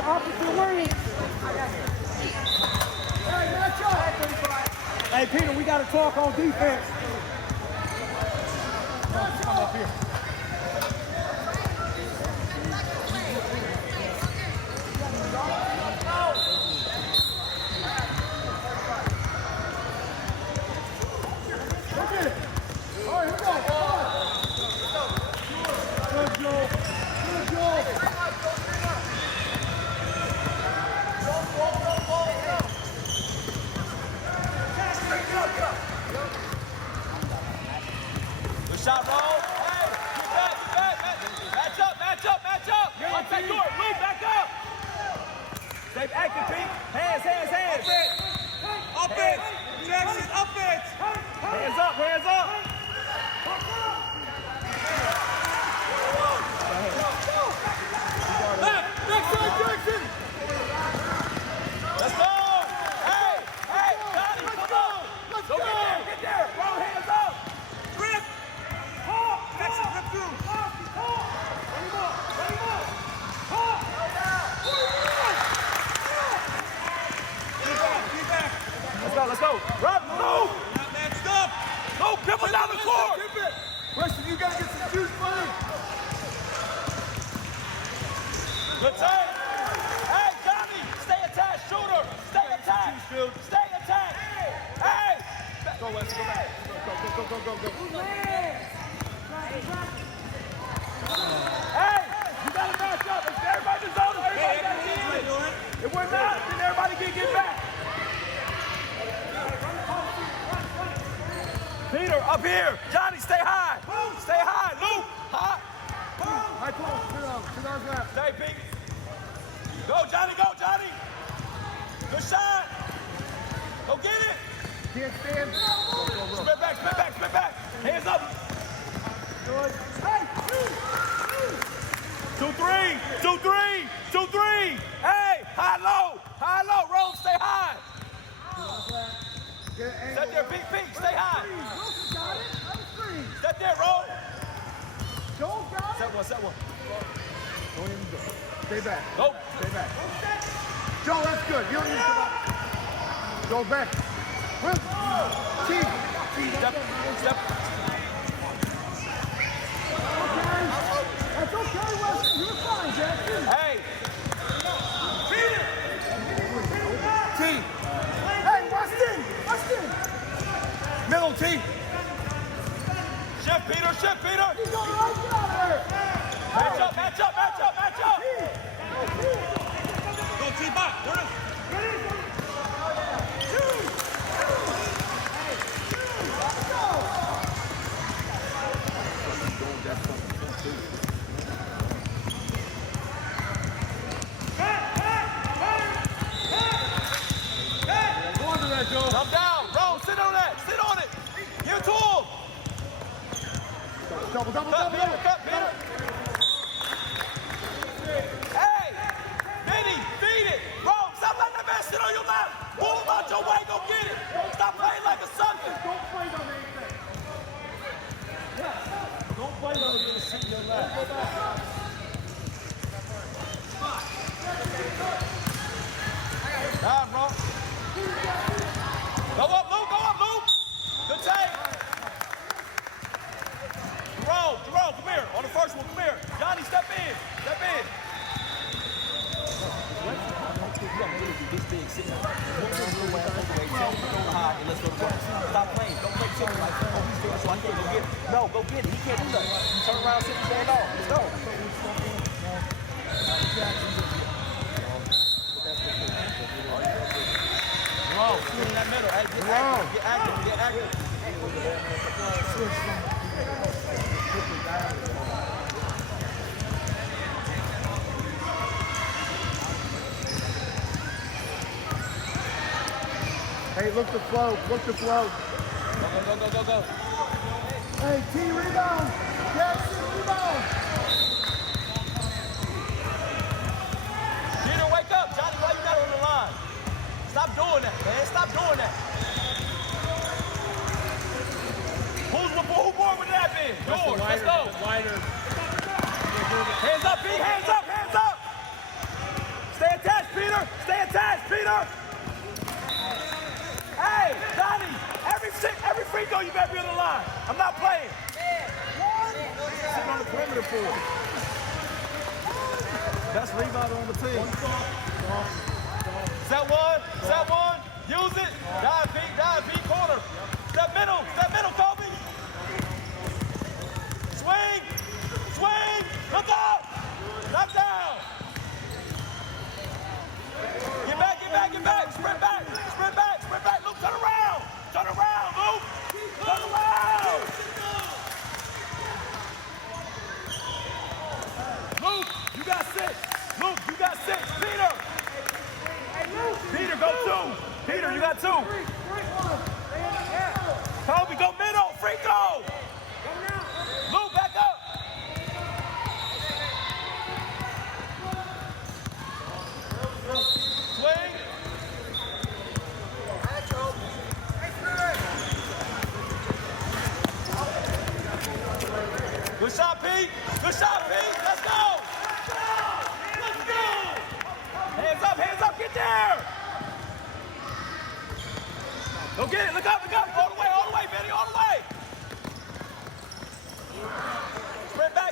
Peter, opposite wing. Hey, match up. Hey, Peter, we got to talk on defense. Come up here. Go get it. All right, here we go. Good Joel. Good Joel. Good shot, roll. Hey, get back, get back. Match up, match up, match up. Up that door, move back up. Stay active, Pete. Hands, hands, hands. Offense. Jackson, offense. Hands up, hands up. Left, backside, Jackson. Let's go. Hey, hey, Johnny, come on. Let's go. Get there. Roll hands up. Grip. Jackson, rip through. Let's go. Rob, move. Not matched up. Go, dribble down the court. Preston, you got to get some juice, buddy. Good time. Hey, Johnny, stay attached, shooter. Stay attached. Stay attached. Hey. Go, Wes, go back. Go. Hey, you got to match up. If everybody's in zone, everybody got to get in. If we're not, then everybody can get back. Peter, up here. Johnny, stay high. Stay high. Luke, high. High post. 2 yards left. Stay, Pete. Go, Johnny. Go, Johnny. Good shot. Go get it. Can't stand. Go. Spin back, spin back, spin back. Hands up. Good. Hey. 2-3. Hey, high, low. Roll, stay high. Step there, Pete, stay high. Wilson got it. That was green. Step there, roll. Joel got it. Set one. Don't even go. Stay back. Go. Stay back. Joel, that's good. You don't need to come up. Joel, back. Wilson. Team. Step. Okay. That's okay, Wilson. You're fine, Jackson. Hey. Team. Hey, Weston. Middle team. Shift, Peter. He's going right down there. Match up. Go, team back. Turn it. Go under that, Joel. Come down. Roll. Sit on it. Give it to him. Double. Cut, Peter. Hey, Vinny, feed it. Roll. Stop letting that man sit on your lap. Pull him out your way. Go get it. Stop playing like a sucker. Don't fight on anything. Don't play like you're sitting in your lap. Nah, bro. Go up, Luke. Good take. Jerome, come here. On the first one, come here. Johnny, step in. This big sitting there. Let's go to work. Stop playing. Don't play chicken like, oh, he's doing so I can't go get it. No, go get it. He can't do that. Turn around, sit and stand off. Let's go. Jerome, sit in that middle. Hey, get active. Hey, look the flow. Go. Hey, T, rebound. Jackson, rebound. Peter, wake up. Johnny, why you got on the line? Stop doing that, man. Who more would that be? Yours. Let's go. Wider. Hands up, Pete. Hands up. Stay attached, Peter. Hey, Johnny, every free throw you better be on the line. I'm not playing. Sitting on the perimeter for it. Best rebounder on the team. Set one, use it. Dive feet, corner. Step middle, Kobe. Swing, look up. Knock down. Get back. Sprint back. Luke, turn around, Luke. Turn around. Luke, you got six. Peter, go two. Peter, you got two. Kobe, go middle. Free throw. Luke, back up. Swing. Good shot, Pete. Let's go. Hands up, get there. Go get it, look up. All the way, Benny, all the way.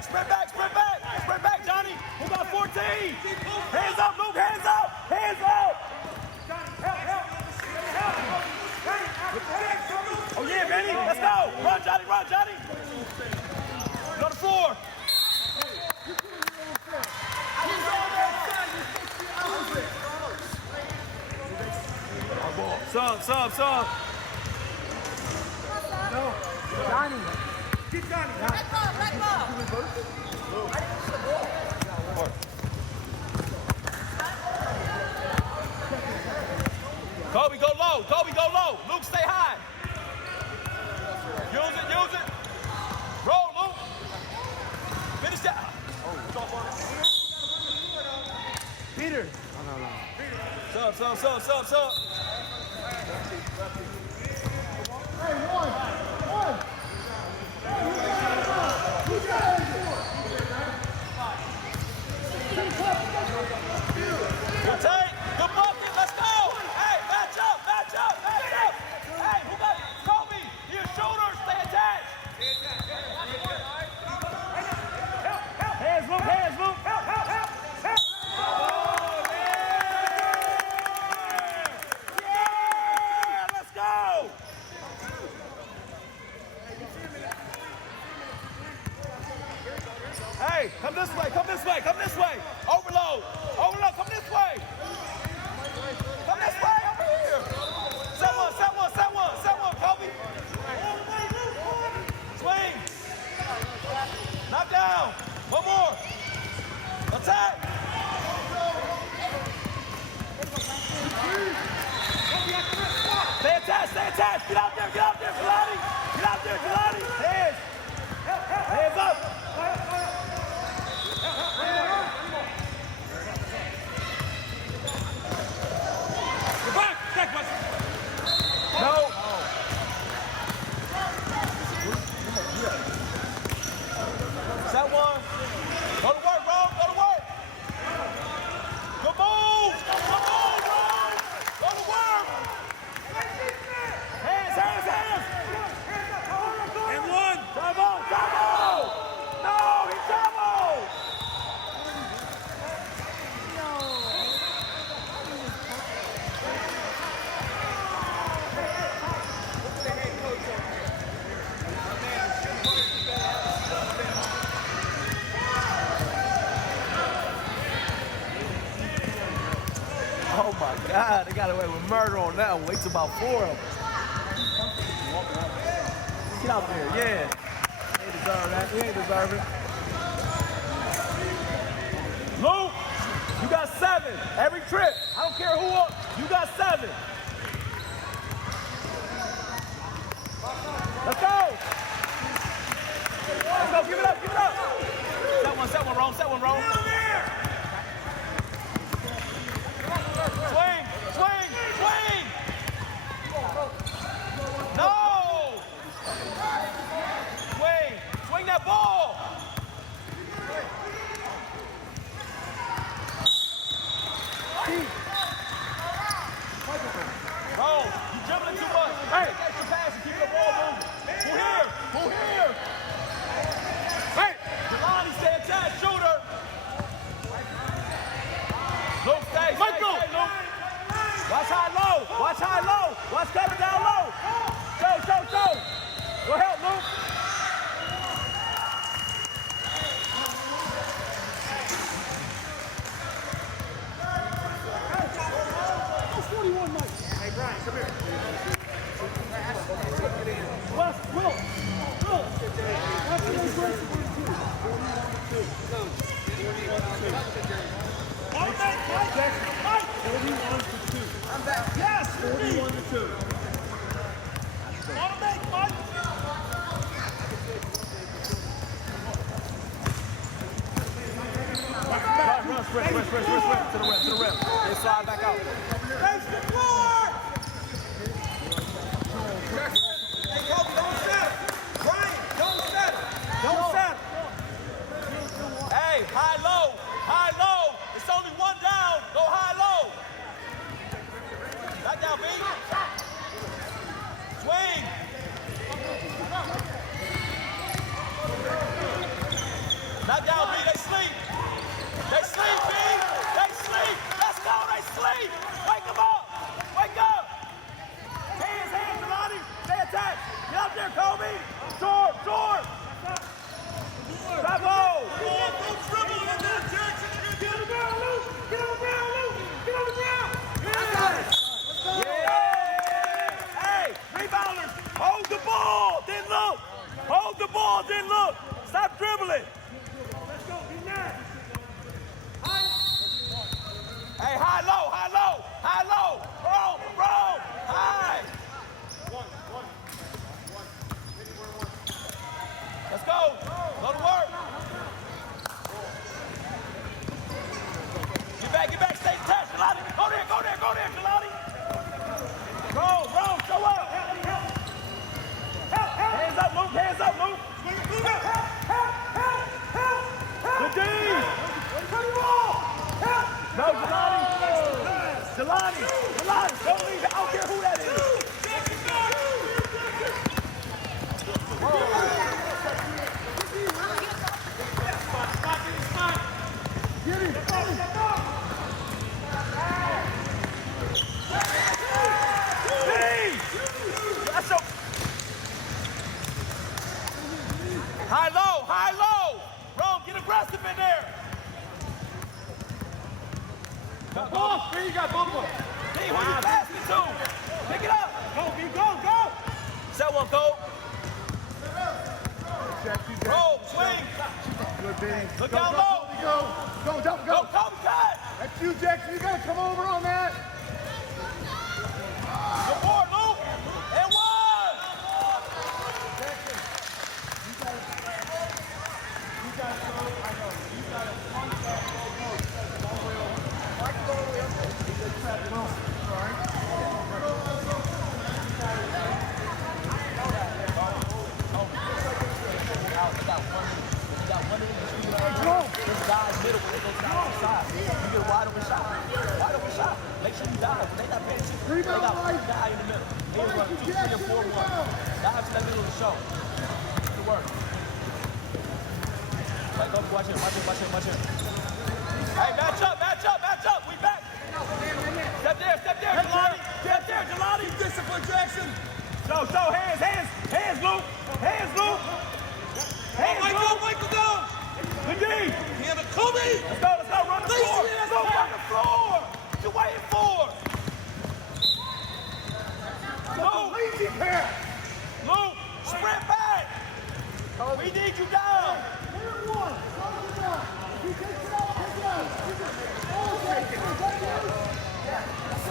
Sprint back, Johnny. Who got 14? Hands up, Luke, hands up. Oh yeah, Benny, let's go. Run, Johnny. Another 4. Sub. No. Johnny. Keep Johnny. Black ball. Kobe, go low. Luke, stay high. Use it. Roll, Luke. Finish that. Peter. Sub. Hey, one. Good take. Good bucket. Let's go. Hey, match up. Hey, who got Kobe? You're a shooter. Stay attached. Hands, Luke. Help. Yeah, let's go. Hey, come this way. Overload, come this way. Over here. Set one, Kobe. Swing. Knock down. One more. Attack. Stay attached. Get out there, Gelati. Hands up. No. Set one. Go to work, bro. Good move, bro. Go to work. Hands. And one. Double. No, he doubled. Oh my God, they got away with murder on that one. Waits about 4 of them. Get out there, yeah. They deserve that. We ain't deserve it. Luke, you got 7. Every trip. I don't care who up. You got 7. Let's go. Give it up. Set one, wrong. Swing. No. Swing that ball. Watch high low. Watch cover down low. Show. Go help, Luke. That's 41, Mike. Hey, Brian, come here. West, Will. That's the race 42. 41-2. Mike. 41-2. I'm back. Yes, 41-2. Mike. Run, sprint to the rep. They slide back out. Face the floor! Hey, Kobe, don't settle. Brian, don't settle. Hey, high, low. It's only one down. Go high, low. Back down, B. Swing. Knock down, B. They sleep. B. They sleep. Let's go. They sleep. Wake them up. Wake up. Hands, Jelani. Stay attached. Get up there, Kobe. Short. Stop low. Don't dribble in there, Jackson. Get on the ground, Luke. Get on the ground. Yeah. Hey, rebounders. Hold the ball. Then look. Stop dribbling. Let's go. Be nice. Hey, high, low. Roll. High. Let's go. Go to work. Get back. Stay attached, Jelani. Go there, Jelani. Roll. Show up. Help. Hands up, Luke. Good D. No, Jelani. Don't leave. I don't care who that is. Get him. That's a high, low. Rome, get aggressive in there. Boss, there you got both of them. D, who you passing to? Pick it up. Go. Set one, go. Roll, swing. Good, Benny. Look down low. Go. Go, Kobe, cut. That's you, Jackson. You gotta come over on that. Good board, Luke. And one. You gotta go. I know. You gotta punch that ball. Mike, go all the way up there. He's trapping on. All right. This guy's middle when they go down the side. You get a wide open shot. Make sure you dive. They not paying attention. They got one guy in the middle. They run 2, 3, or 4, 1. Dive to that middle of the show. Good work. Right, go, watch him. Hey, match up. We back. Step there, Jelani. Discipline, Jackson. Show, hands, Luke. Michael, go. Good D. Damn it, Kobe. Let's go, run the floor. Run the floor. What you waiting for? Luke. Lazy pass. Luke, sprint back. We need you down.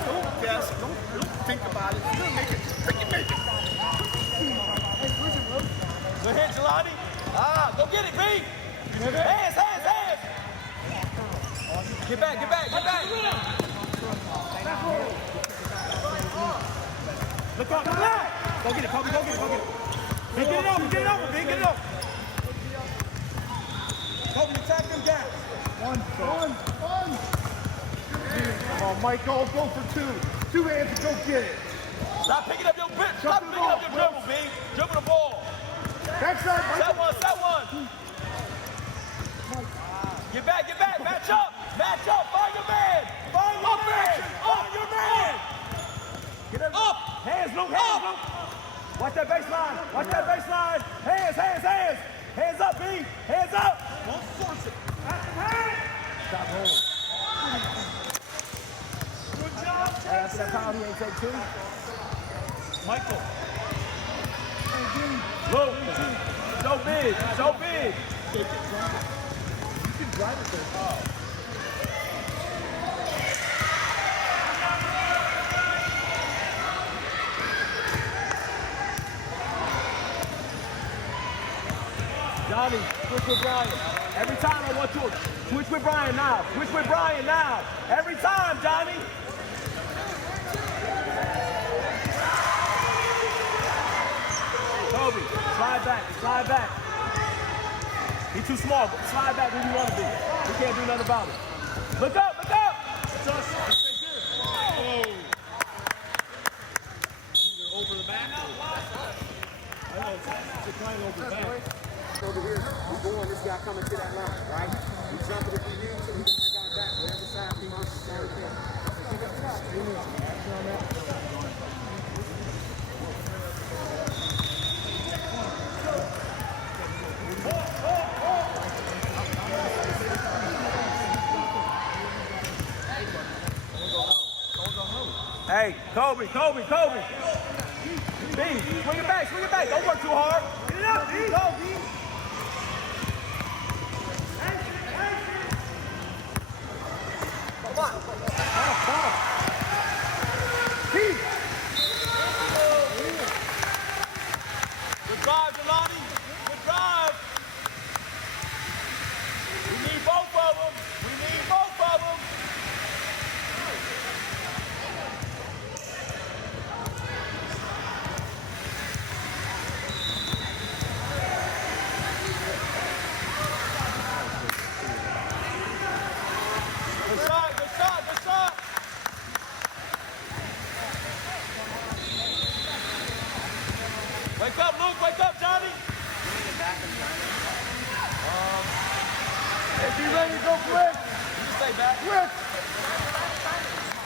Don't guess. Don't think about it. You're gonna make it. Freaking make it. Good hit, Jelani. Go get it, B. Hands. Get back. Look up. Go get it, Kobe. Get it over, B. Kobe, attack them guys. One. Come on, Michael. Go for two. 2 hands and go get it. Stop picking up your dribble, B. Dribble the ball. Backside, Michael. Set one. Get back. Match up. Find your man. Get See that foul he ain't take two? Michael. Look, so big, so big. You can drive it there. Johnny, switch with Brian. Every time I want you to switch with Brian now. Switch with Brian now. Every time, Johnny. Kobe, slide back, slide back. He's too small, but slide back where you want to be. We can't do nothing about it. Look up, look up. It's us. Oh. Either over the back or... I know, it's declining over the back. Over here, we going, this guy coming to that line, right? We jump it if we need to, we got our guy back, whatever side he wants to start there. Hey, Kobe, Kobe, Kobe. B, swing it back, don't work too hard. Get it up, B. Go, B. Come on. Good drive, Jelani. Good drive. We need both of them. We need both of them. Good shot, good shot, good shot. Wake up, Luke, wake up, Johnny. If you ready to go quick. You can stay back. Quick.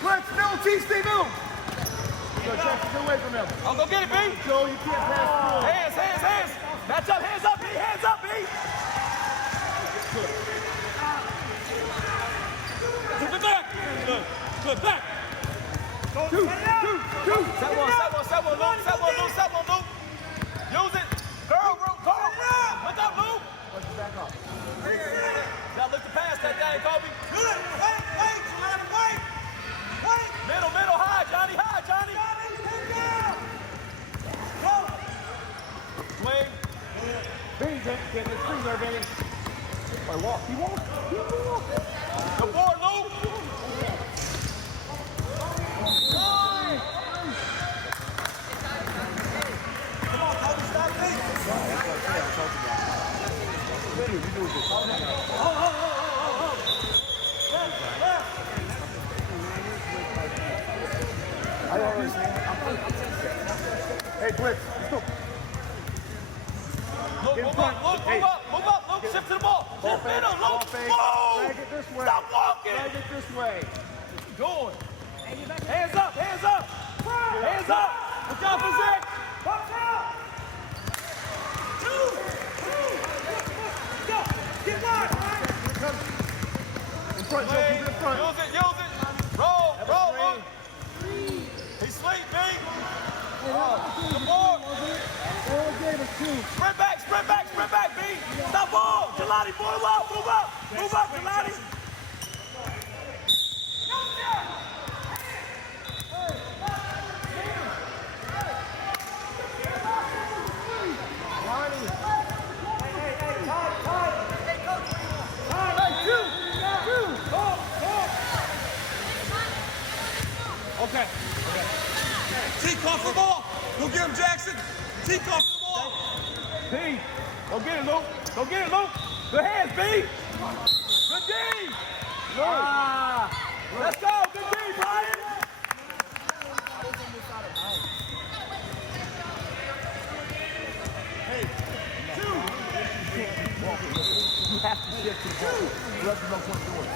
Quick, middle, T-Stay, middle. Go, check, get away from him. I'll go get it, B. Joe, you can't pass through. Hands, hands, hands. Match up, hands up, B, hands up, B. Good back. Good back. Two. Set one, Luke. Use it. Girl. Look up, Luke. Back up. Gotta look to pass that thing, Kobe. Good. Wait, Middle, high, Johnny. Go. Swing. Benny, get the screen there, Benny. He walked. Good board, Luke. Come on, Kobe, stop it. I already stand. Hey, Blitz, let's go. Luke, In move front. up, Hey. move up, Luke. Shift to the ball. Ball Shift fake, middle, ball Luke. fake. Move. Drag it this way. Stop walking. Drag it this way. Going. Hands up. Hands up. Look out for Zach. Get wide. In front, Joe, keep it in front. Use it. Roll. Luke. He's asleep, B. Good board. Sprint back, B. Stop ball. Jelani, move up. Jelani. Okay. T-Cuff the ball. Go get him, Jackson. T-Cuff the ball. B. Go get it, Luke. Good hands, B. Good D. Let's go. Good D, Brian. You have to shift to the ball. There's no point doing it.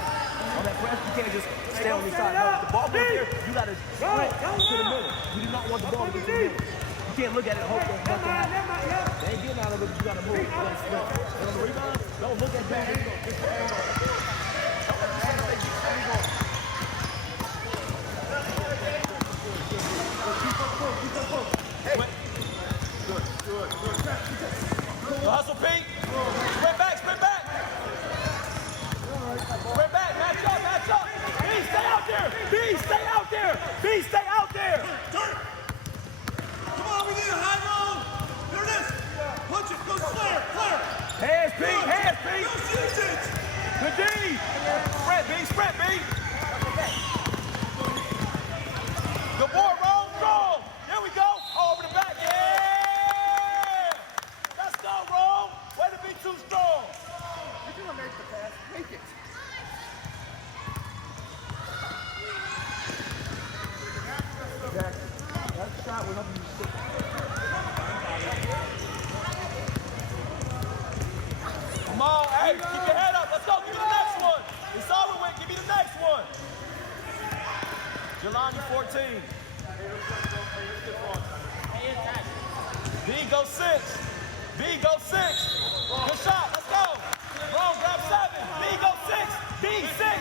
On that press, you can't just stay on your side. No, if the ball goes there, you got to sprint to the middle. You do not want the ball to go to the middle. You can't look at it and hope that nothing happens. They ain't getting out of it, but you got to move. You got to sprint. And on the rebound, don't look at that angle. It's the angle. Hands, Pete. Hands, Pete. Good D. Sprint, B. Sprint, B. Good boy, roll, strong. There we go. Over the back. Yeah. Let's go, roll. Way to be too strong. You're gonna make the pass. Make it. That shot went up in the stick. Come on, hey, keep your head up. Let's go. Give me the next one. It's over with. Give me the next one. Jelani 14. B go 6. B go 6. Good shot. Let's go. Bro, grab 7. B go 6. B 6.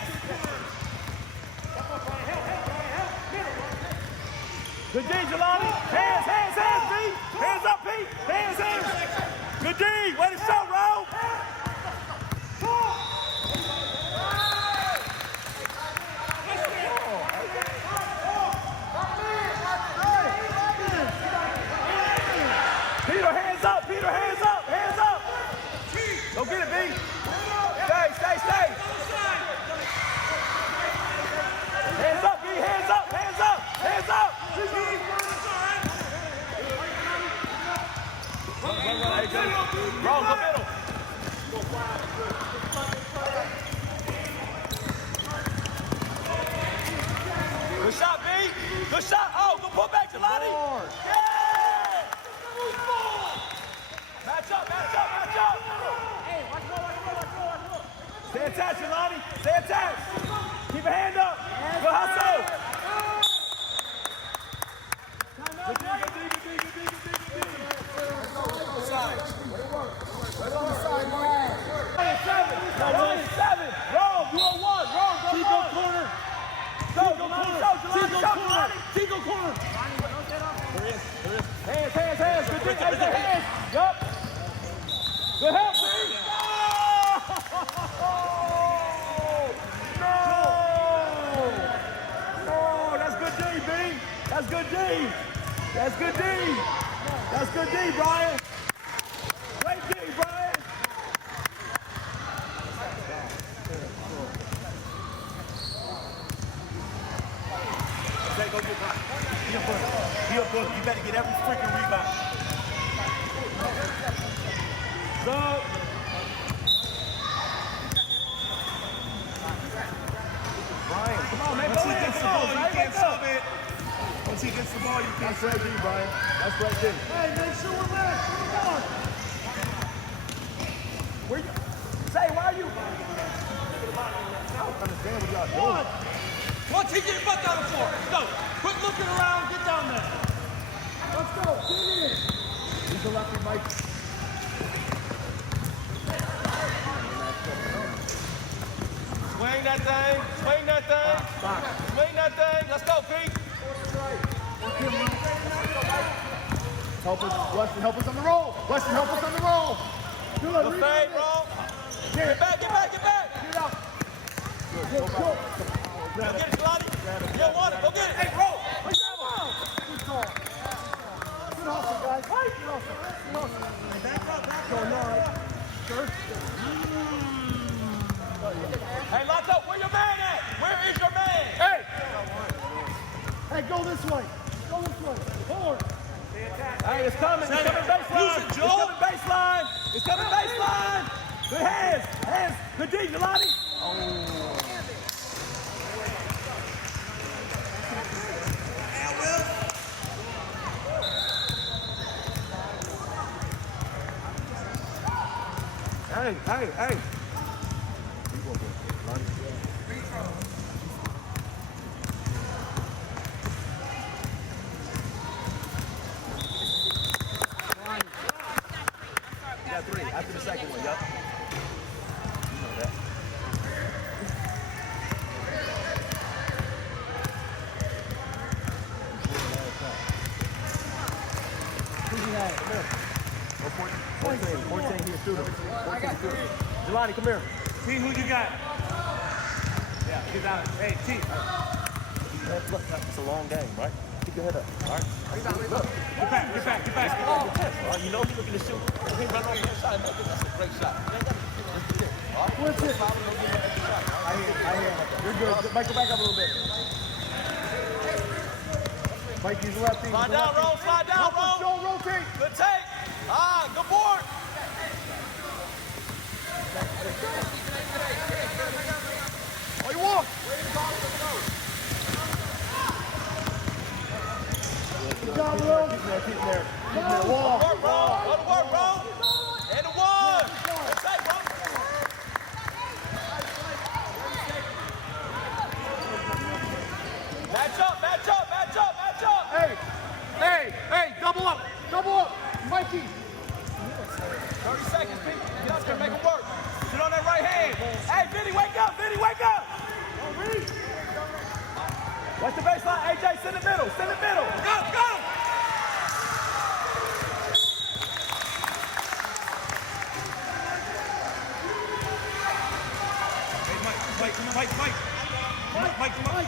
Good D, Jelani. Hands, hands, hands, B. Hands up, Pete. Hands, hands. Good D. Way to show, Ro. Peter, hands up. Peter, hands up. Hands up. Go get it, B. Stay, stay, stay. Hands up, B. Hands up. Hands up. Hands up. Wrong, go middle. Good shot, B. Good shot. Oh, go pull back, Jelani. Yeah! Match up, match up, match up. Stay attached, Jelani. Stay attached. Keep a hand up. Go hustle. Good D, good D, good D, good D, good D, good D. Ryan, 7. Roll, you on 1. Roll, go Tico corner. Go, Jelani, go, Jelani, Tico go, corner. Jelani. Tico corner. Hands, hands, hands. Good D, hands, hands. Yup. Good help, B. No, that's good D, B. That's good D. That's good D. That's good D, Brian. Great D, Brian. Zay, go get Brian. Be a bully. You better get every freaking rebound. Go. Brian, come on, man. Once Go he in, gets the come on, ball, you man. can't Wake up. sub it. Once he gets the ball, you can't That's sub great D, it. Brian. That's great D. Hey, make sure we're back. Come on. Where you? Say, why are you? I don't understand what y'all doing. Once he gets butt down the floor. Go. Quit looking around. Get down there. Let's go. Get in. He's the lefty, Mike. Swing that thing. Swing that thing. Swing that thing. Let's go, Pete. Help us. Weston, help us on the roll. Weston, help us on the roll. Good fade, bro. Get back, get back, get back. Get out. Go get it, Jelani. You don't want it. Go get it. Hey, roll. Good call. Good hustle, guys. Good hustle. Good hustle. Back up, back up. Going all right. Sure. Hey, lock up. Where your man at? Where is your man? Hey! Hey, go this way. Go this way. Forward. Hey, it's coming. It's coming baseline. Use it, It's Joel. coming baseline. It's coming baseline. Good hands. Hands. Good D, Jelani. Hey, hey, hey. You got 3 after the second one, yup. You know that. Who's he had? Come here. 14, he a shooter. 14 shooter. Jelani, come here. T, who you got? Yeah, get out. Hey, T. Look, it's a long game, right? keep your head up. All right? Look. Get back, get back, get back. All right, you know he's looking to shoot. If he run off the shot and make it, that's a great shot. All right? What's it? I hear. You're good. Mike, go back up a little bit. Mike, he's lefty. Slide down, roll. Slide down, roll. Joe, rotate. Good take. Good board. Oh, you walk. Good job, Will. Keep there. Wall. Work, bro. Go to work, bro. And the one. Good take, bro. Match up, match up, match up, match up. Hey, double up. Mikey. 30 seconds, Pete. Get up there, make it work. Sit on that right hand. Hey, Vinny, wake up, Vinny, wake up. Watch the baseline, AJ, send the middle, send the middle. Go. Hey, Mike, come on.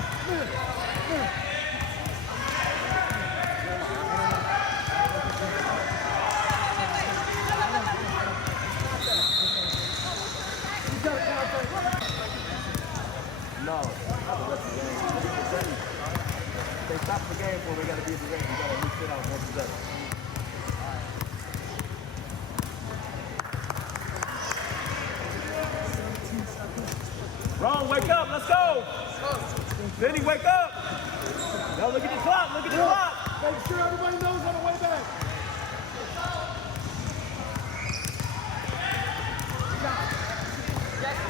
No. They stop the game for we got to be at the ring. We got to mix it out one possession. Ron, wake up. Let's go. Vinny, wake up. No, look at the clock. Look at the clock. Make sure everybody knows on the way back.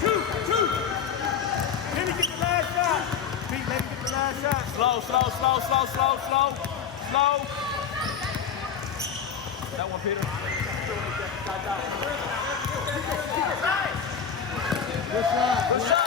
Two. Vinny, get the last shot. Pete, let him get the last shot. Slow. That one, Peter. Good shot, AJ. Good shot.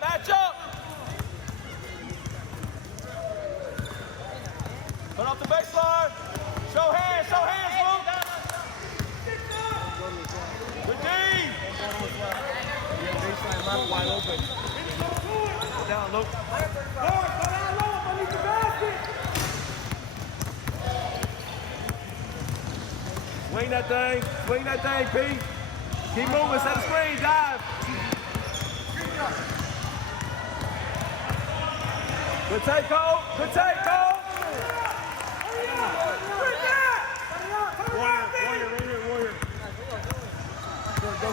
Match up. Put off the baseline. Show hands, Luke. Good D. Baseline left wide open. Go down, Luke. Swing that thing, Pete. Keep moving, set the screen, dive. Good take, Cole. Warrior. Go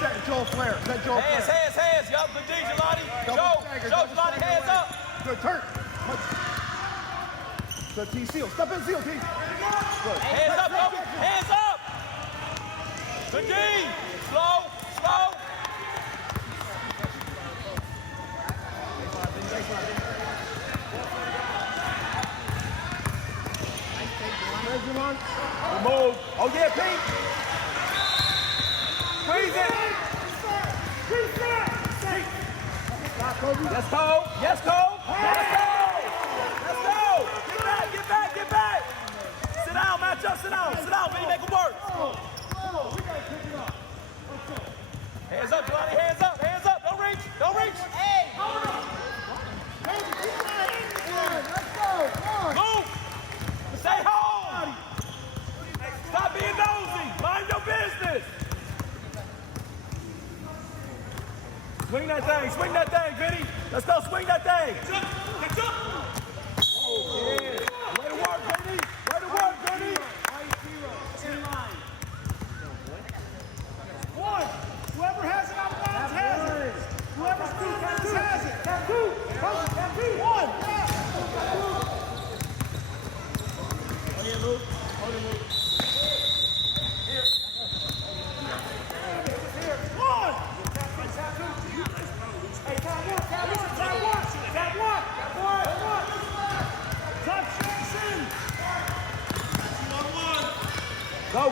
set Joel Flair. Hands. Yup, good D, Jelani. Show Jelani, hands up. Good turn. Good T seal. Step in seal, T. Good. Hands up, Kobe. Hands up. Good D. Slow. Move. Oh, yeah, Pete. Squeeze it. Yes, Cole. Let's go. Get back. Sit down, match up. Sit down, man. Make it work. Hands up, Johnny. Hands up. Don't reach. Hey. Move. Stay home. Stop being nosy. Mind your business. Swing that thing, Vinny. Let's go, swing that thing. Catch up. Oh, yeah. Way to work, Vinny. In line. One. Whoever has it out of bounds has it. Whoever's still has it. That's two. One. On here, Luke. Here. One. Hey, tap one. Touch Jackson. Go.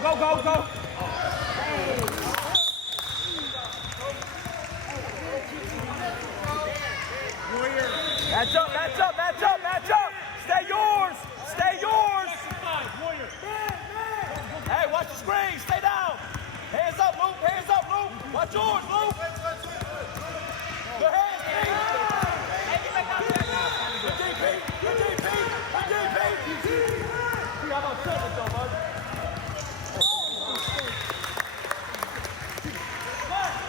Warrior. Match up, match up, match up, match up. Stay yours. Stay yours. Hey, watch the screen. Stay down. Hands up, Luke. Hands up, Luke. Watch yours, Luke. Good hands, Pete. Hey, get back out there. Good D, Pete. Good D, Pete. Good D, Pete. See, I'm on seven, though, bud.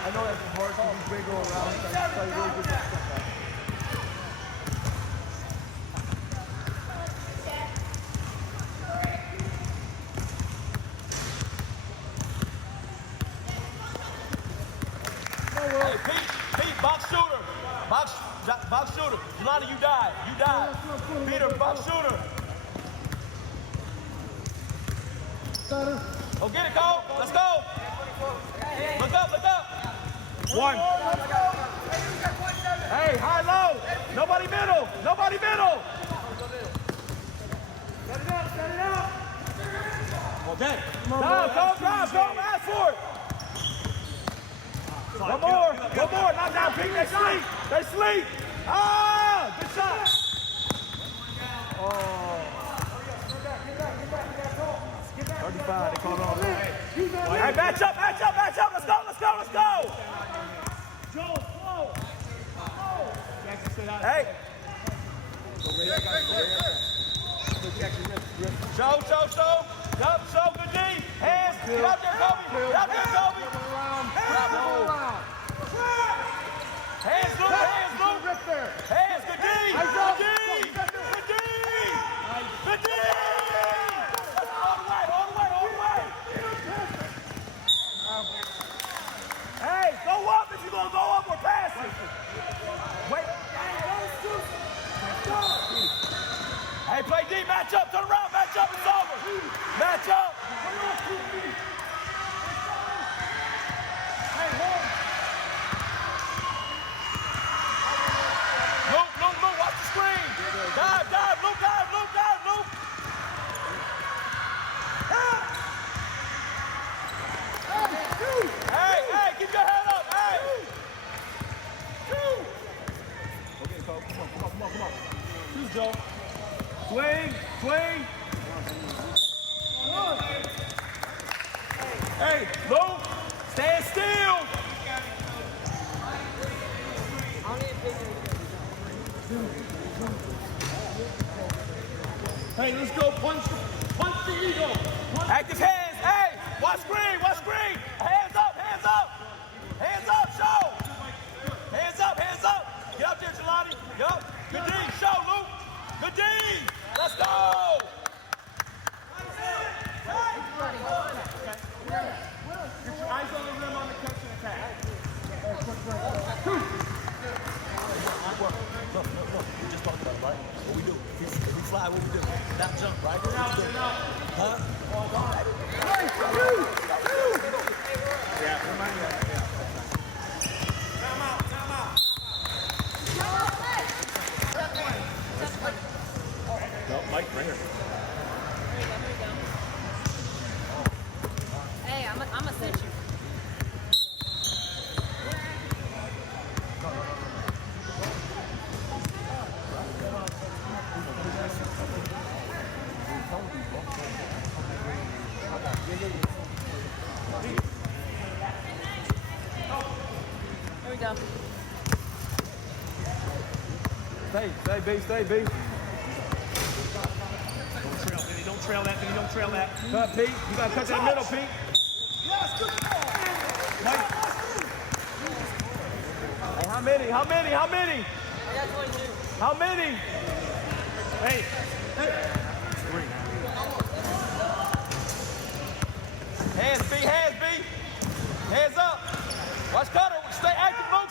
I know that's hard because he's big going around. So I really good stuff out. Hey, Pete, box shooter. Box shooter. Jelani, you died. You died. Peter, box shooter. Go get it, Cole. Let's go. Look up, look up. One. Hey, high, low. Nobody middle. Nobody middle. Set it out. Okay. Drive, go, ask for it. One more. Knock down, Pete. They sleep. They sleep. Ah, good shot. Oh. 35, they called on. Hey, match up. Let's go. Joe, slow. Hey. Show. Yup, show, good D. Hands. Get out there, Kobe. Hands, Luke. Hands, good D. Good D. All the way. Hey, go up if you're going to go up or pass it. Wait. Hey, play D, match up, turn around, match up, it's over. Match up. Luke, watch the screen. Dive, Luke. Hey, keep your head up, hey. Okay, Cole, come on. Choose, Joe. Swing. Hey, Luke, stand still. Hey, let's go. Punch the eagle. Active hands. Hey, watch screen. Hands up, show. Hands up. Get up there, Jelani. Yup. Good D. Show, Luke. Good D. Let's go. Get your eyes on the rim on the catch and attack. Look. We just talked about it, right? What we do? If we fly, what we do? Not jump, right? What we do? Huh? Yeah, remind me of that. Time out. Go, Mike, right here. Hey, I'm gonna send you. There we go. Stay, B. Don't trail that. Cut, Pete. You gotta cut that middle, Pete. Yes, good ball. Mike. Hey, how many? I got 22. How many? Hey. Hands, B. Hands up. Watch Cutter. Stay active, Luke.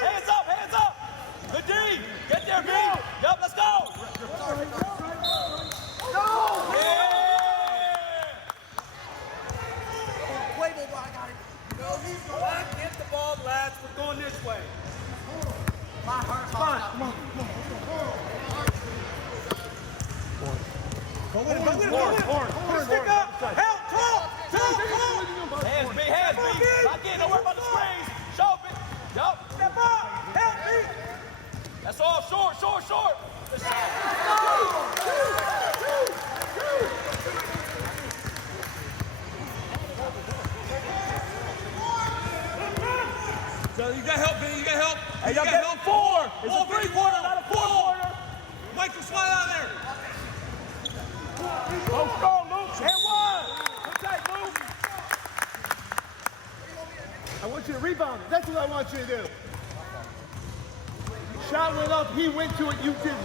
Hands up. Good D. Get there, B. Yup, let's go. Yeah. Wait, I got it. No, he's going. Get the ball, lads. We're going this way. My heart. Come on. Go with it. Stick up. Help, talk. Hands, B. Lock in. Don't worry about the screens. Show, B. Yup. Step up. Help me. That's all short. get baby, help. 4. It's Ball, a 3-quarter, not a 4-quarter. Michael, slide out there. Go strong, Luke. And 1. Good tight, Luke. I want you to rebound it. That's what I want you to do. Shot went up, he went to it, you didn't.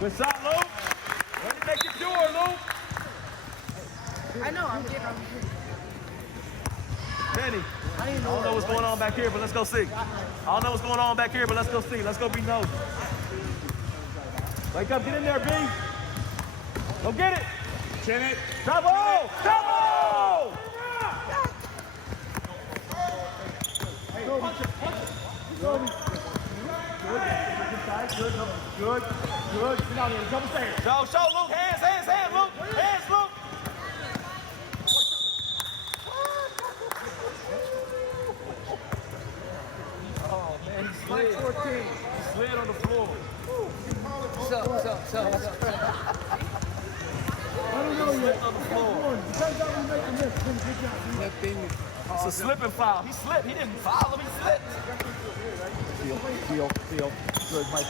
Good shot, Luke. Ready to make it sure, Luke. I know, I'm getting Benny, I don't know what's going on back here, but let's go see. I don't know what's going on back here, but let's go see. Let's go be nosy. Wake up, get in there, B. Go get it. Chin it. Trouble! Trouble! Good. Get out here, double stairs. Show, Luke. Hands, Luke. Hands, Luke. Oh, man, he slid. 14. He slid on the floor. What's up? I don't know yet. On the floor. Depends on who making this. Good job. It's a slip and foul. He slipped. He didn't foul him. He slipped. Feel. Good, Mike.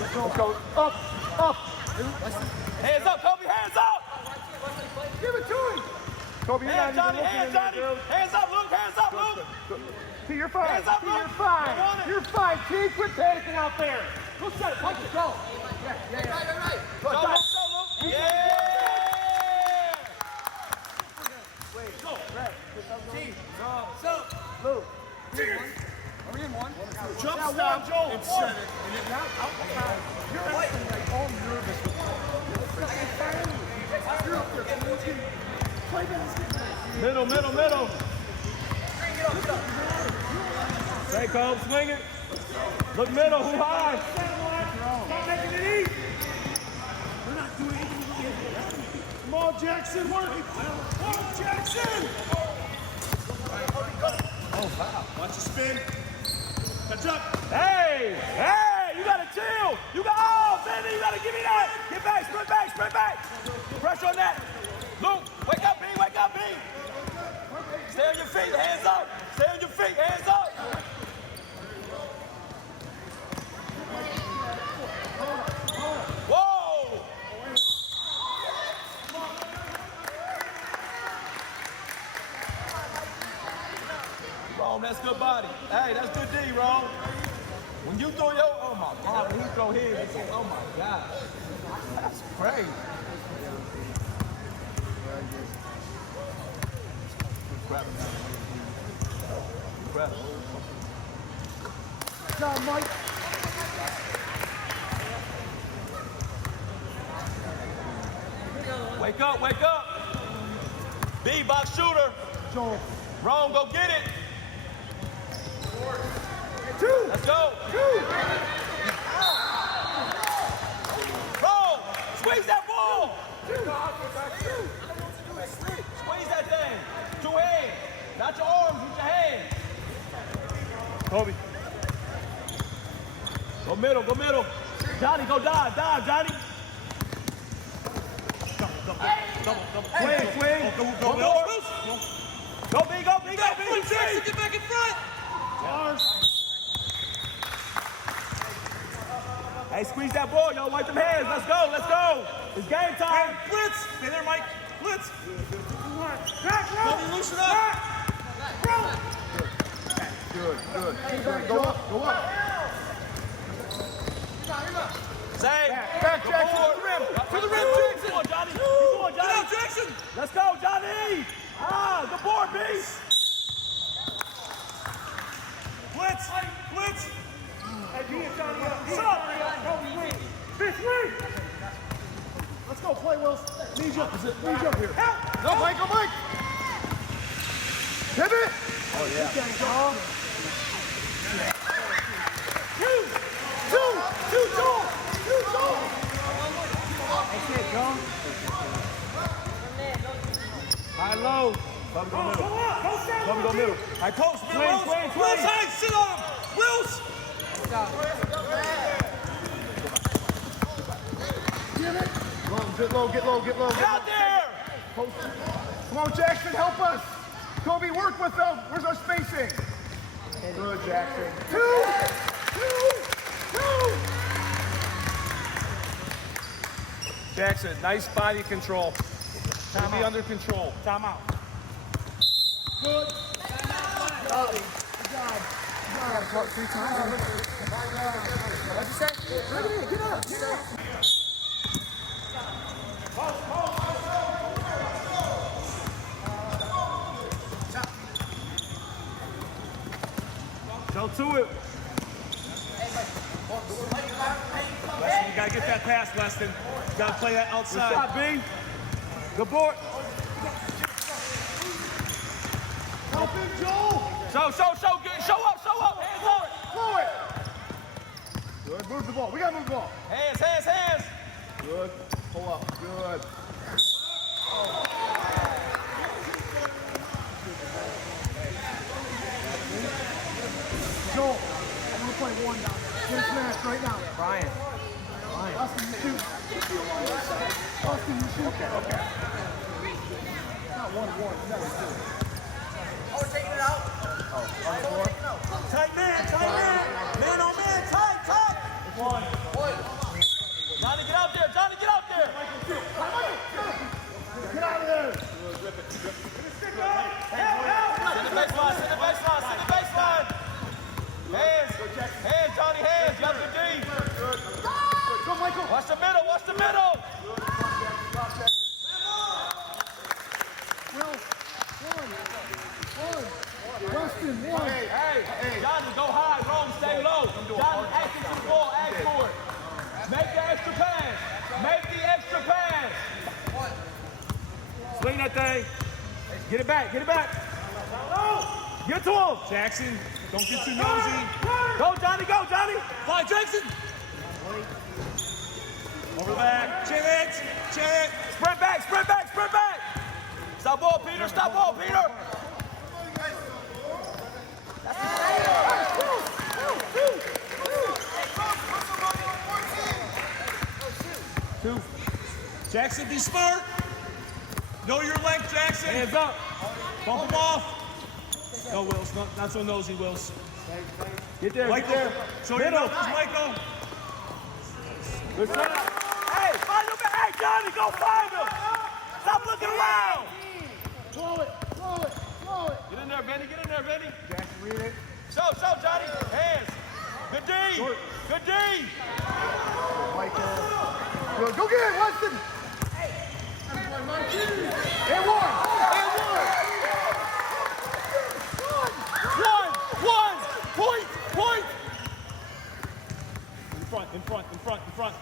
Let's go. Up. Hands up, Kobe. Hands up. Give it to him. Kobe, you're Hands, not Johnny. even Hands, looking in Johnny. there, girl. Hands up, Luke. Hands up, Luke. T, you're fine. Hands up, T, Luke. you're fine. I want it. You're fine. T, quit panicking out there. Go set it. Mike, go. Right. Show, Luke. Yeah. Luke. Are we in one? Jump stop, Joel. And set it. And it now outside. You're acting like all nervous with it. You're up there. Play basketball. Middle. Hey, Cole, swing it. Look middle, who high? Stop making it easy. We're not doing anything. Come on, Jackson. Work. Come on, Jackson. Oh, wow. Watch your spin. Catch up. Hey, you gotta chill. Sandy, you gotta give me that. Get back, sprint back. Pressure on that. Luke, wake up, B. Stay on your feet, hands up. Stay on your feet, hands up. Whoa. Rome, that's good body. Hey, that's good D, Rome. When you throw your, oh my God, when he throw his, it's like, oh my God. That's crazy. Good job, Mike. Wake up. B, box shooter. Joel. Rome, go get it. 2. Let's go. 2. Rome, squeeze that ball. Squeeze that thing. 2 hands. Not your arms, with your hands. Kobe. Go middle. Johnny, go dive, Johnny. Swing. Go more. Go B. Jackson, get back in front. Hey, squeeze that ball, y'all. Wipe them hands. Let's go. It's game time. Blitz. Stay there, Mike. Blitz. Back, roll. Kobe, loosen up. Good. Go up. Say. Back, Jackson. To the rim, Jackson. Come on, Johnny. Come on, Get Johnny. out, Jackson. Let's go, Johnny. Good board, B. Blitz. Hey, B and Johnny up. What's up? Kobe, win. Fifth win. Let's go, play, Wills. Need you up here. Help. No, Mike. Pivot. Oh, yeah. Two, Joel. That's it, John. High, low. Kobe, go middle. Kobe, go middle. Hey, coach, Swing. Wills, hey, sit on him. Wills. Get low, get low, get low. Get out there! Come on, Jackson, help us. Kobe, work with them. Where's our spacing? Good, Jackson. Two. Jackson, nice body control. Time be under control. Time out. Good. Good job. Got 3 times. What'd you say? Get up. Go to it. Weston, you gotta get that pass, Weston. You gotta play that outside. Good shot, B. Good board. Help him, Joel. Show up. Hands up. Throw it. Good. Move the ball. We gotta move the ball. Hands. Good. Pull up. Good. Joel, I'm gonna play 1 down there. Get a smash right now. Brian. Austin, you shoot. Austin, you shoot. Okay. Not 1-1. You gotta shoot. Oh, taking it out. Tight man. Man on man, tight. One. Johnny, get out there. Get out of there. Send the baseline. Hands, Johnny, hands. You have to D. Go, Michael. Watch the middle. Will. One. Weston, 1. Hey, Johnny, go high, Rome, stay low. Johnny, act into the ball, act for it. Make the extra pass. Swing that thing. Get it back. Get to him. Jackson, don't get too nosy. Go, Johnny. Fly, Jackson. Over the back. Chin it. Sprint back. Stop ball, Peter. Two. Jackson, be smart. Know your length, Jackson. Hands up. Bump him off. No, Wills. Not so nosy, Wills. Get there. Show your Middle. numbers, Michael. Good shot. Hey, find him. Hey, Johnny, go find him. Stop looking around. Throw it. Get in there, Benny. Jackson, read it. Show, Johnny. Hands. Good D. Michael. Good. Go get it, Weston. And one. Point. In front.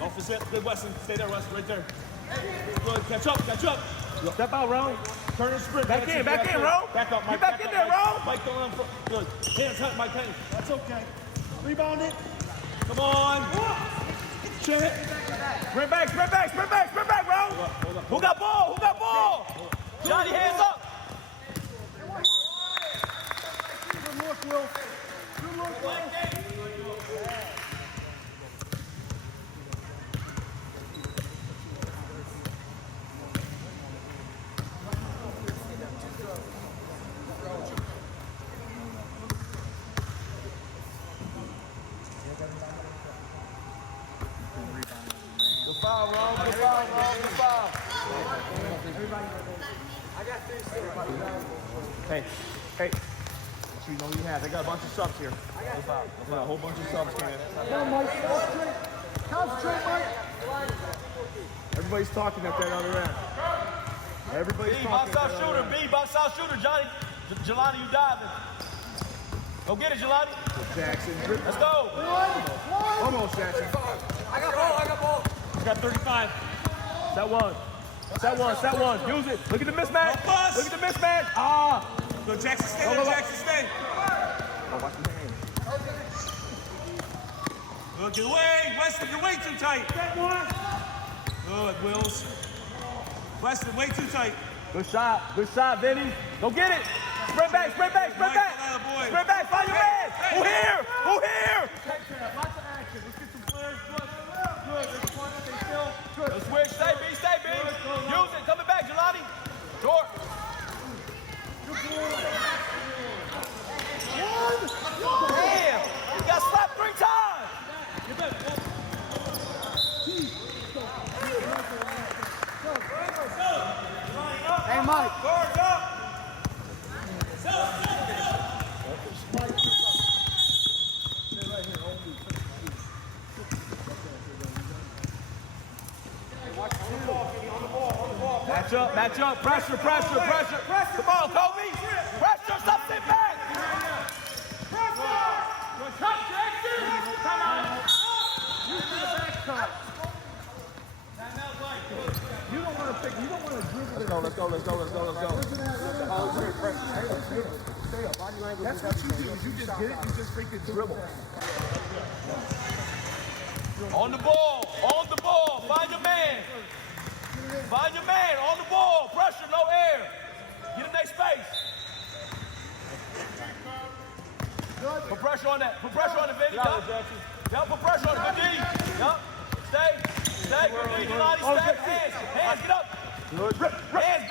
Off the zip. Good, Weston. Stay there, Weston. Right there. Good. Catch up. Step out, Rome. Turn and sprint. Back in, Rome. Back up, Mike. Get back in there, Rome. Mike, don't run front. Good. Hands up, Mike. Hands. That's okay. Rebound it. Come on. Chin it. Sprint back, Rome. Who got ball? Johnny, hands up. Good look, Will. Good foul, Rome. Good foul. Hey. So you know you have. They got a bunch of subs here. Good foul. They got a whole bunch of subs, man. Come on, Mike. Concentrate, Mike. Everybody's talking at that other end. Everybody's talking. Box out shooter, Johnny. Jelani, you diving. Go get it, Jelani. Jackson. Let's go. One. Almost, Jackson. I got ball. You got 35. Set one. Use it. Look at the mismatch. Look at the mismatch. Go, Jackson, stay there. Jackson, stay. Oh, watch your hands. Good, get away. Weston, you're way too tight. Good, Wills. Weston, way too tight. Good shot, Vinny. Go get it. Sprint back. Mike, way. Sprint back, find your man. Who here? Who here? Lots of action. Let's get some players. Good. There's one. Stay still. Good. Let's switch. Stay B, stay B. Use it. Coming back, Jelani. Short. Damn. You got slapped 3 times. Hey, Mike. Guards up. Match up. Pressure. Come on, Kobe. Pressure. Stop sitting back. Cut, Jackson. Come on. Use the back cut. You don't want to dribble. Let's go. That's what you do. You just get it. You just freaking dribble. On the ball. Find your man. On the ball. Pressure, no air. Get in their space. Put pressure on that. Put pressure on the Vinny. Yup, put pressure on the Good D. Yup. Stay. Good D. Jelani, stay. Hands, get up. Good. Hands, B.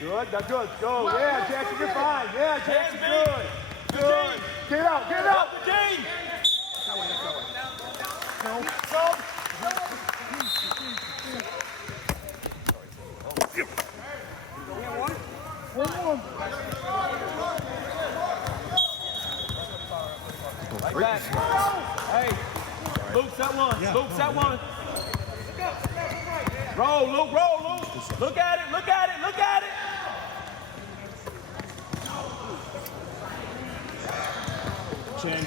Good. That's good. Go. Yeah, Jackson, you're fine. Yeah, Jackson, Hands, B. good. Get out. Up the D. Right back. Hey, Luke, set one. Roll, Luke. Look at it. Chin.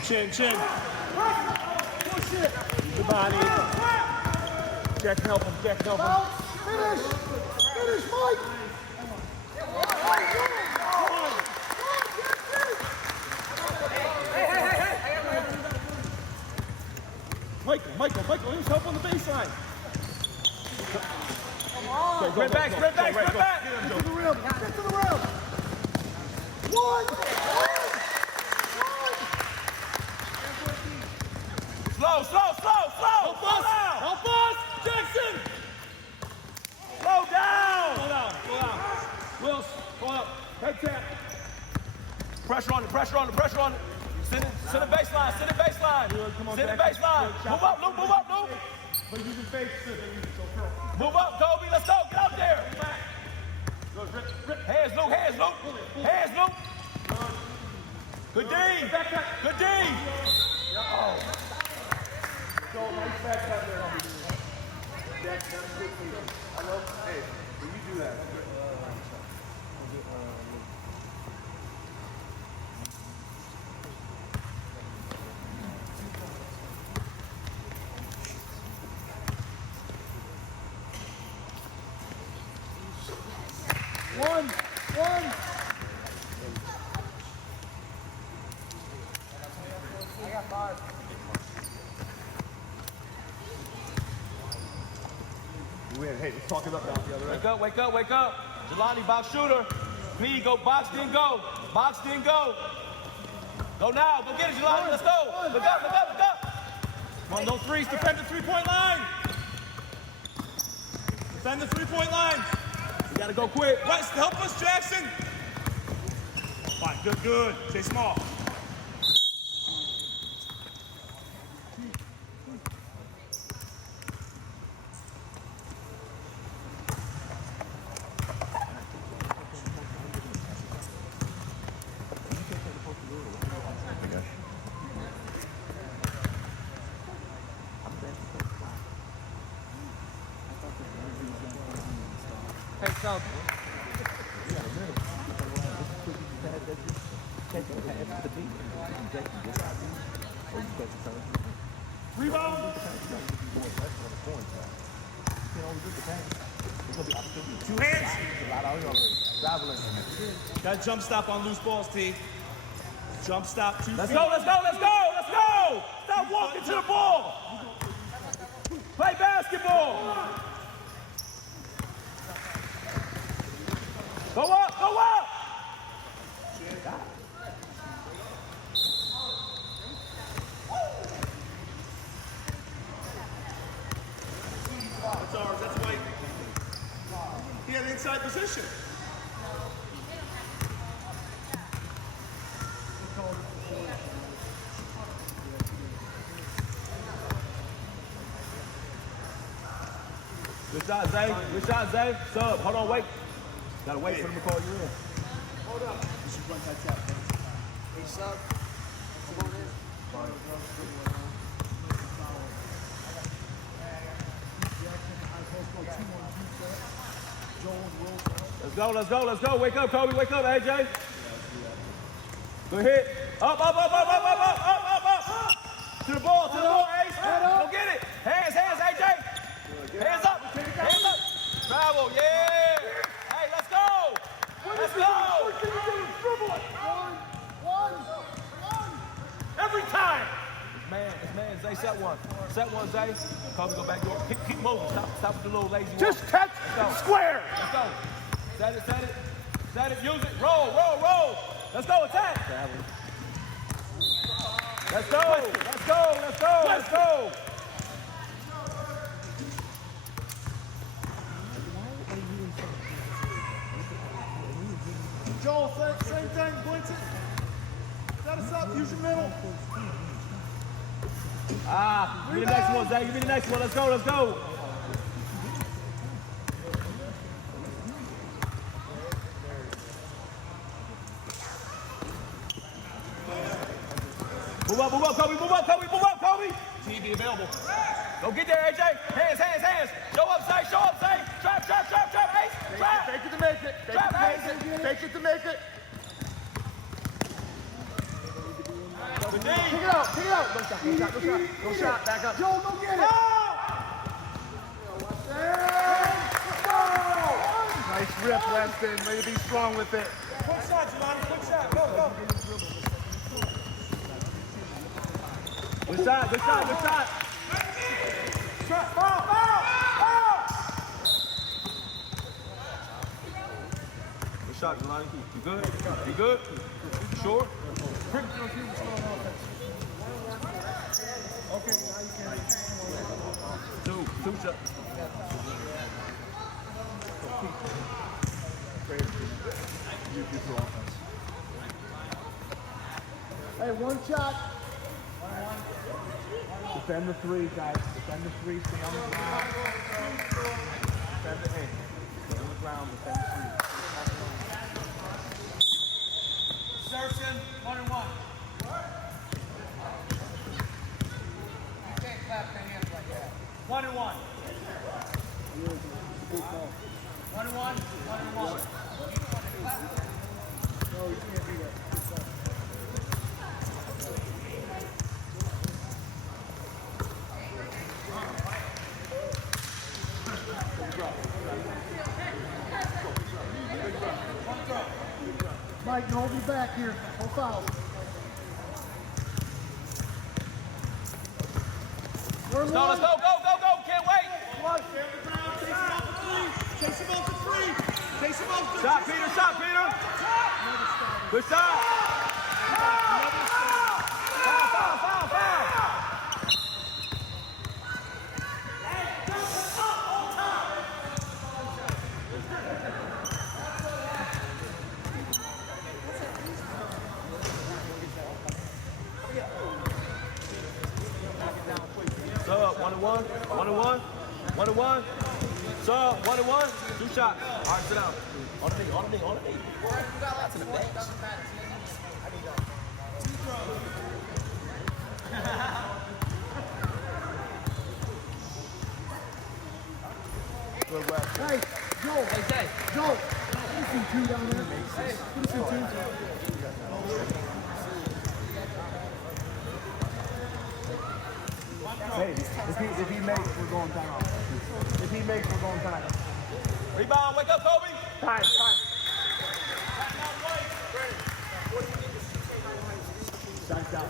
Push it. Use the body. Jackson, help him. Finish, Mike. Michael, he's help on the baseline. Sprint back. Get to the rim. One. Slow. Help us, Jackson. Slow down. Wills, hold up. Head tap. Pressure on it. Send the baseline. Come on, Send the Jackson. baseline. Move up, Luke. But you can fake it. Move up, Kobe. Let's go. Get out there. Hands, Luke. Good D. Go, nice back cut there. Jackson, that's good for you. I know. Hey, when you do that. One. I got 5. Hey, let's talk it up now. The other end. Wake up. Jelani, box shooter. P, go box, then go. Go now. Go get it, Jelani. Let's go. Look up. Come on, no threes. Defend the three-point line. We gotta go quick. West, help us, Jackson. Fine, good. Stay small. Hey, so. Rebound. Two hands. Got jump stop on loose balls, T. Jump stop, 2 feet. Let's go. Stop walking to the ball. Play basketball. Go up. inside position. Good shot, Zay. Good shot, Zay. Sub. Hold on, wait. Gotta wait for them to call you in. Hold up. You should run that tap. Hey, sub. Come on in. Let's go, let's go, let's go. Wake up, Kobe. Wake up, AJ. Good hit. Up, up, up, up, up, up, up, up, up, up. To the ball, Ace. Go get it. Hands, AJ. Hands up. Hands up. Travel, yeah. Hey, let's go. Let's go. Every time. It's man, Zay, set one. Set one, Zay. Kobe, go back door. Keep moving. Stop with the little lazy Just walk. catch square. Let's go. Set it. Set it, use it. Roll. Let's go, attack. Let's go. Joel, same thing, blitz it. Set us up, use your middle. Give me the next one, Zay. Give me the next one. Let's go. Move up, Kobe. TV available. Go get there, AJ. Hands. Show up, Zay. Trap, Ace. Trap. Take it to make it. Take it to make it. Good D. Kick it out. No shot. Back up. Joel, go get it. Nice rip, Weston. Way to be strong with it. Quick shot, Jelani. Quick shot. Go. Good shot. Foul. Good shot, Jelani. You good? You sure? Okay, now you can. Two shot. Hey, one shot. Defend the three, guys. Defend the three. Stay on the ground. Defend the eight. Stay on the ground. Defend the three. Serson, 1-1. You can't clap your hands like that. 1-1. 1-1. No, you can't do that. Mike, no, hold me back here. No foul. Let's go. Can't wait. Chase him off the three. Shot, Peter. Good shot. Foul. Sub, 1-1. Sub, 1-1. 2 shots. All right, sit down. On the knee. That's in the bench. Hey, Joel. Joel. Put us in 2 down there. Put us in 2. Hey, if he makes, we're going time. If he makes, we're going time. Rebound, wake up, Kobe. Time. Sides out.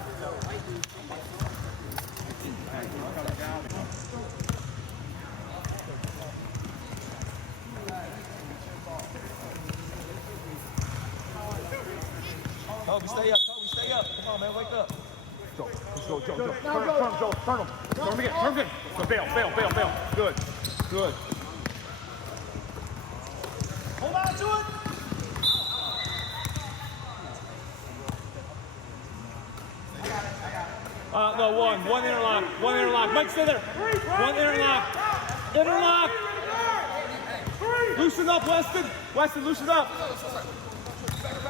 Kobe, stay up. Come on, man, wake up. Joe. Turn him. Turn him again. So bail. Good. out to it. No, one interlock. Mike, stay there. One interlock. Interlock. Loosen up, Weston. Weston, loosen up.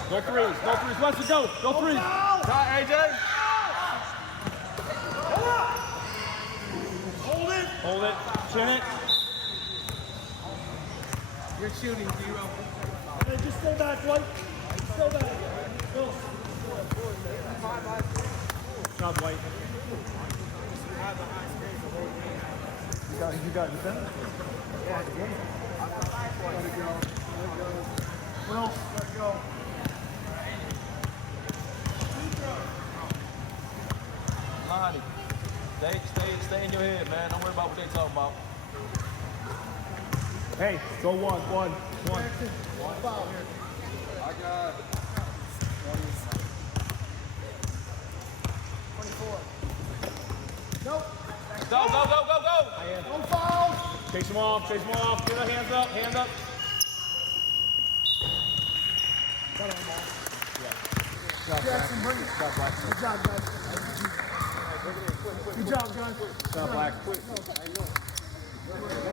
No threes. Weston, go. No threes. Shot, AJ. Hold it. Chin it. You're shooting, Zero. Hey, just stay back, Dwight. Stay back. Bill. Shot, White. You got it, defender? Yeah, it's game. Let it go. Will, let's go. Lonnie, stay in your head, man. Don't worry about what they talking about. Hey, go one. One foul here. I got it. 24. Nope. Go. No foul. Chase him off. Get the hands up. Jackson, bring it. Good job, guys. Good job, guys. Shot, Black.